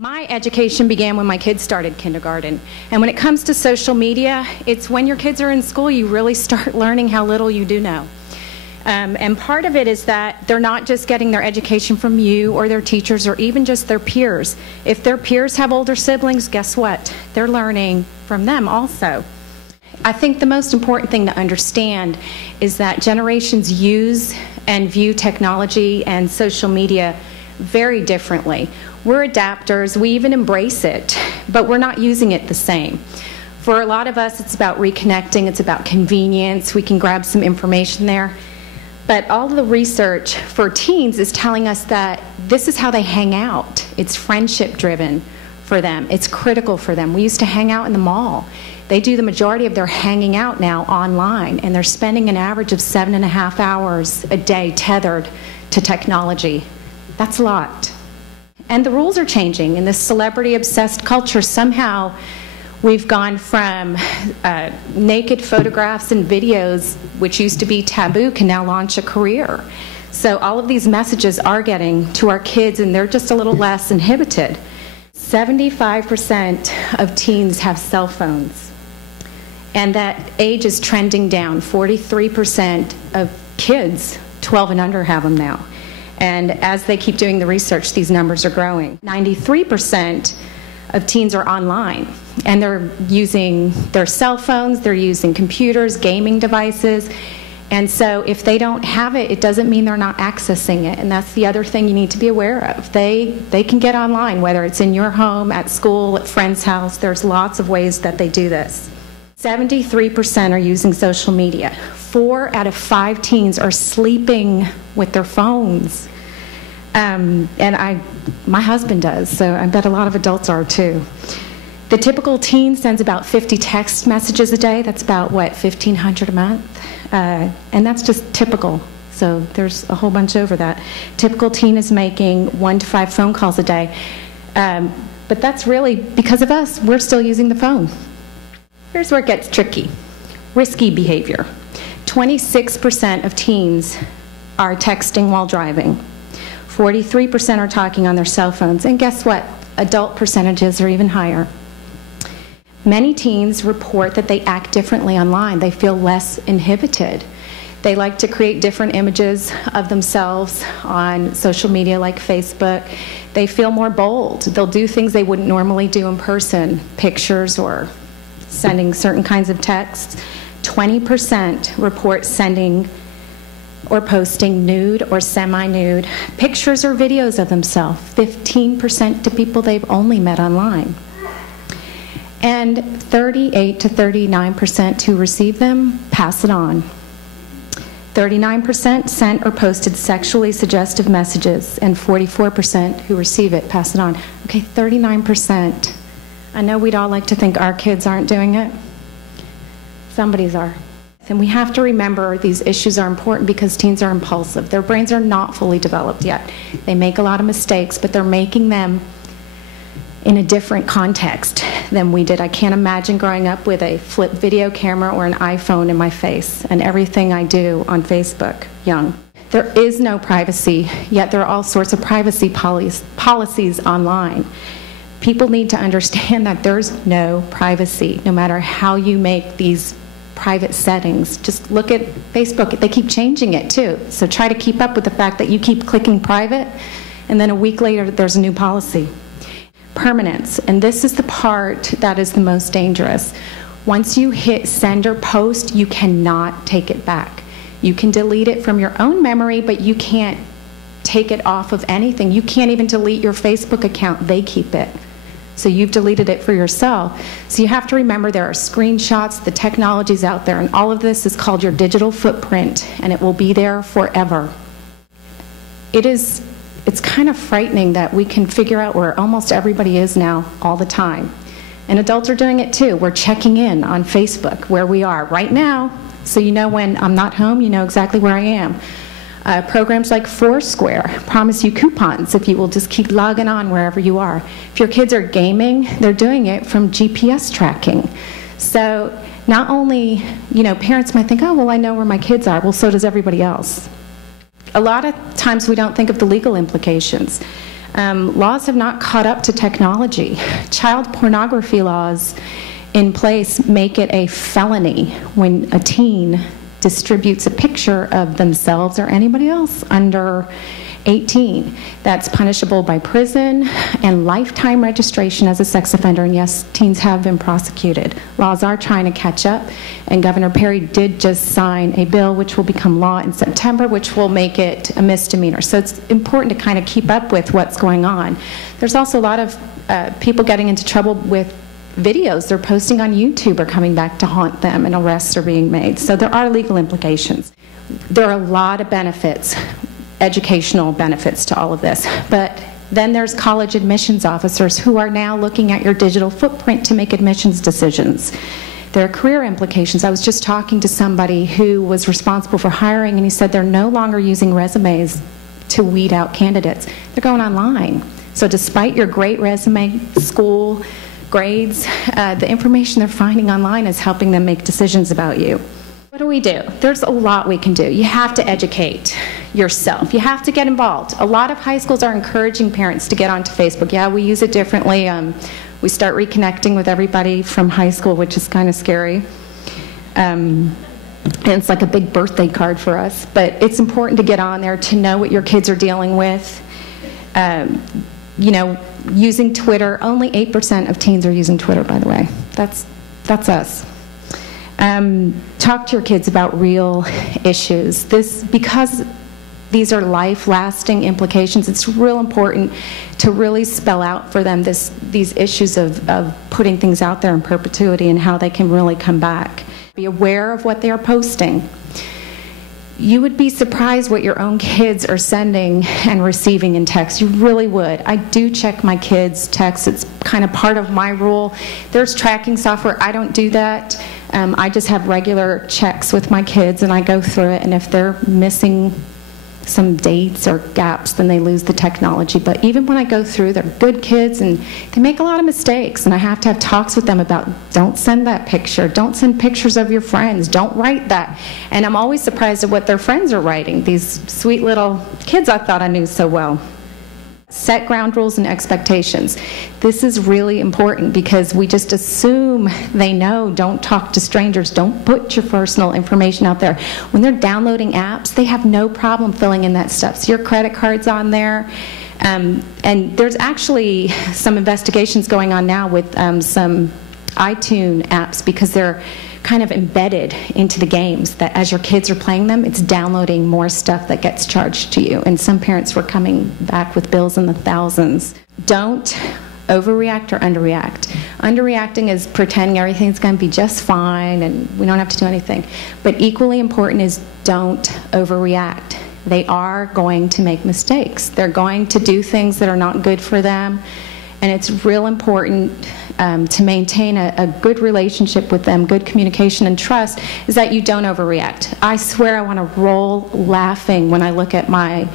My education began when my kids started kindergarten. And when it comes to social media, it's when your kids are in school you really start learning how little you do know. And part of it is that they're not just getting their education from you or their teachers or even just their peers. If their peers have older siblings, guess what? They're learning from them also. I think the most important thing to understand is that generations use and view technology and social media very differently. We're adapters, we even embrace it, but we're not using it the same. For a lot of us, it's about reconnecting, it's about convenience, we can grab some information there. But all of the research for teens is telling us that this is how they hang out. It's friendship driven for them, it's critical for them. We used to hang out in the mall. They do the majority of their hanging out now online, and they're spending an average of 7.5 hours a day tethered to technology. That's a lot. And the rules are changing. In this celebrity-obsessed culture, somehow we've gone from naked photographs and videos, which used to be taboo, can now launch a career. So all of these messages are getting to our kids, and they're just a little less inhibited. 75% of teens have cell phones, and that age is trending down. 43% of kids 12 and under have them now. And as they keep doing the research, these numbers are growing. 93% of teens are online, and they're using their cell phones, they're using computers, gaming devices, and so if they don't have it, it doesn't mean they're not accessing it, and that's the other thing you need to be aware of. They can get online, whether it's in your home, at school, at friend's house. There's lots of ways that they do this. 73% are using social media. 4 out of 5 teens are sleeping with their phones. And my husband does, so I bet a lot of adults are too. The typical teen sends about 50 text messages a day. That's about, what, 1,500 a month? And that's just typical, so there's a whole bunch over that. Typical teen is making 1 to 5 phone calls a day. But that's really because of us. We're still using the phone. Here's where it gets tricky. Risky behavior. 26% of teens are texting while driving. 43% are talking on their cell phones. And guess what? Adult percentages are even higher. Many teens report that they act differently online. They feel less inhibited. They like to create different images of themselves on social media like Facebook. They feel more bold. They'll do things they wouldn't normally do in person, pictures or sending certain kinds of texts. 20% report sending or posting nude or semi-nude pictures or videos of themselves. 15% to people they've only met online. And 38 to 39% who receive them pass it on. 39% sent or posted sexually suggestive messages, and 44% who receive it pass it on. Okay, 39%. I know we'd all like to think our kids aren't doing it. Somebody's are. And we have to remember these issues are important because teens are impulsive. Their brains are not fully developed yet. They make a lot of mistakes, but they're making them in a different context than we did. I can't imagine growing up with a flip video camera or an iPhone in my face and everything I do on Facebook young. There is no privacy, yet there are all sorts of privacy policies online. People need to understand that there's no privacy, no matter how you make these private settings. Just look at Facebook. They keep changing it too. So try to keep up with the fact that you keep clicking private, and then a week later there's a new policy. Permanence, and this is the part that is the most dangerous. Once you hit send or post, you cannot take it back. You can delete it from your own memory, but you can't take it off of anything. You can't even delete your Facebook account. They keep it. So you've deleted it for yourself. So you have to remember there are screenshots, the technology's out there, and all of this is called your digital footprint, and it will be there forever. It's kind of frightening that we can figure out where almost everybody is now all the time. And adults are doing it too. We're checking in on Facebook where we are right now, so you know when I'm not home, you know exactly where I am. Programs like Foursquare promise you coupons if you will just keep logging on wherever you are. If your kids are gaming, they're doing it from GPS tracking. So not only, parents might think, oh, well, I know where my kids are. Well, so does everybody else. A lot of times we don't think of the legal implications. laws have not caught up to technology. Child pornography laws in place make it a felony when a teen distributes a picture of themselves or anybody else under 18. That's punishable by prison and lifetime registration as a sex offender. And yes, teens have been prosecuted. Laws are trying to catch up, and Governor Perry did just sign a bill which will become law in September, which will make it a misdemeanor. So it's important to kind of keep up with what's going on. There's also a lot of people getting into trouble with videos they're posting on YouTube are coming back to haunt them, and arrests are being made. So there are legal implications. There are a lot of benefits, educational benefits to all of this. But then there's college admissions officers who are now looking at your digital footprint to make admissions decisions. There are career implications. I was just talking to somebody who was responsible for hiring, and he said they're no longer using resumes to weed out candidates. They're going online. So despite your great resume, school, grades, the information they're finding online is helping them make decisions about you. What do we do? There's a lot we can do. You have to educate yourself. You have to get involved. A lot of high schools are encouraging parents to get onto Facebook. Yeah, we use it differently. We start reconnecting with everybody from high school, which is kind of scary. And it's like a big birthday card for us. But it's important to get on there to know what your kids are dealing with. You know, using Twitter. Only 8% of teens are using Twitter, by the way. That's us. Talk to your kids about real issues. Because these are life-lasting implications, it's real important to really spell out for them these issues of putting things out there in perpetuity and how they can really come back. Be aware of what they are posting. You would be surprised what your own kids are sending and receiving in text. You really would. I do check my kids' texts. It's kind of part of my rule. There's tracking software. I don't do that. I just have regular checks with my kids, and I go through it, and if they're missing some dates or gaps, then they lose the technology. But even when I go through, they're good kids, and they make a lot of mistakes, and I have to have talks with them about, don't send that picture, don't send pictures of your friends, don't write that. And I'm always surprised at what their friends are writing, these sweet little kids I thought I knew so well. Set ground rules and expectations. This is really important because we just assume they know. Don't talk to strangers. Don't put your personal information out there. When they're downloading apps, they have no problem filling in that stuff. So your credit card's on there. And there's actually some investigations going on now with some iTunes apps because they're kind of embedded into the games, that as your kids are playing them, it's downloading more stuff that gets charged to you. And some parents were coming back with bills in the thousands. Don't overreact or underreact. Underreacting is pretending everything's going to be just fine and we don't have to do anything. But equally important is don't overreact. They are going to make mistakes. They're going to do things that are not good for them. And it's real important to maintain a good relationship with them, good communication and trust, is that you don't overreact. I swear I want to roll laughing when I look at my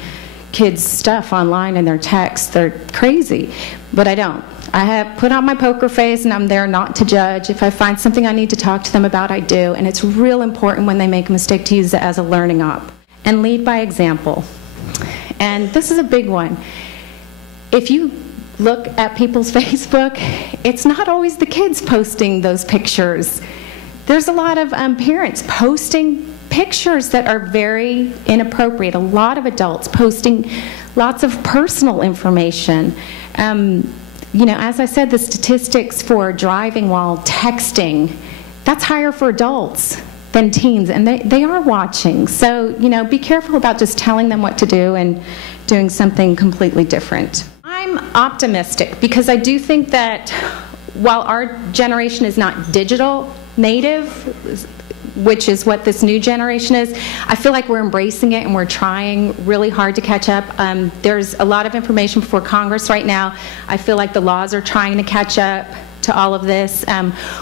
kids' stuff online and their texts. They're crazy, but I don't. I have put on my poker face and I'm there not to judge. If I find something I need to talk to them about, I do. And it's real important when they make a mistake to use it as a learning op. And lead by example. And this is a big one. If you look at people's Facebook, it's not always the kids posting those pictures. There's a lot of parents posting pictures that are very inappropriate. A lot of adults posting lots of personal information. You know, as I said, the statistics for driving while texting, that's higher for adults than teens, and they are watching. So, you know, be careful about just telling them what to do and doing something completely different. I'm optimistic because I do think that while our generation is not digital native, which is what this new generation is, I feel like we're embracing it and we're trying really hard to catch up. There's a lot of information before Congress right now. I feel like the laws are trying to catch up to all of this.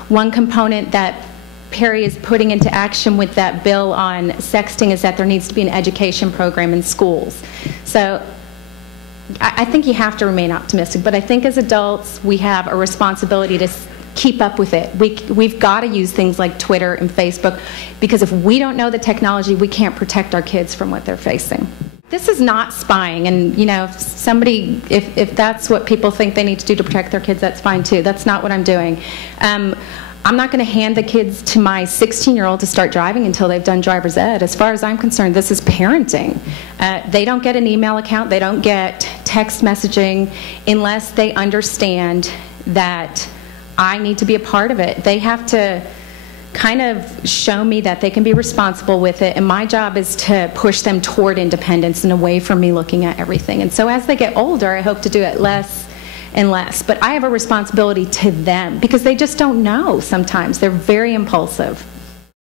One component that Perry is putting into action with that bill on sexting is that there needs to be an education program in schools. So I think you have to remain optimistic, but I think as adults we have a responsibility to keep up with it. We've got to use things like Twitter and Facebook, because if we don't know the technology, we can't protect our kids from what they're facing. This is not spying, and if somebody, if that's what people think they need to do to protect their kids, that's fine too. That's not what I'm doing. I'm not going to hand the kids to my 16-year-old to start driving until they've done driver's ed. As far as I'm concerned, this is parenting. They don't get an email account, they don't get text messaging unless they understand that I need to be a part of it. They have to kind of show me that they can be responsible with it, and my job is to push them toward independence and away from me looking at everything. And so as they get older, I hope to do it less and less. But I have a responsibility to them because they just don't know sometimes. They're very impulsive.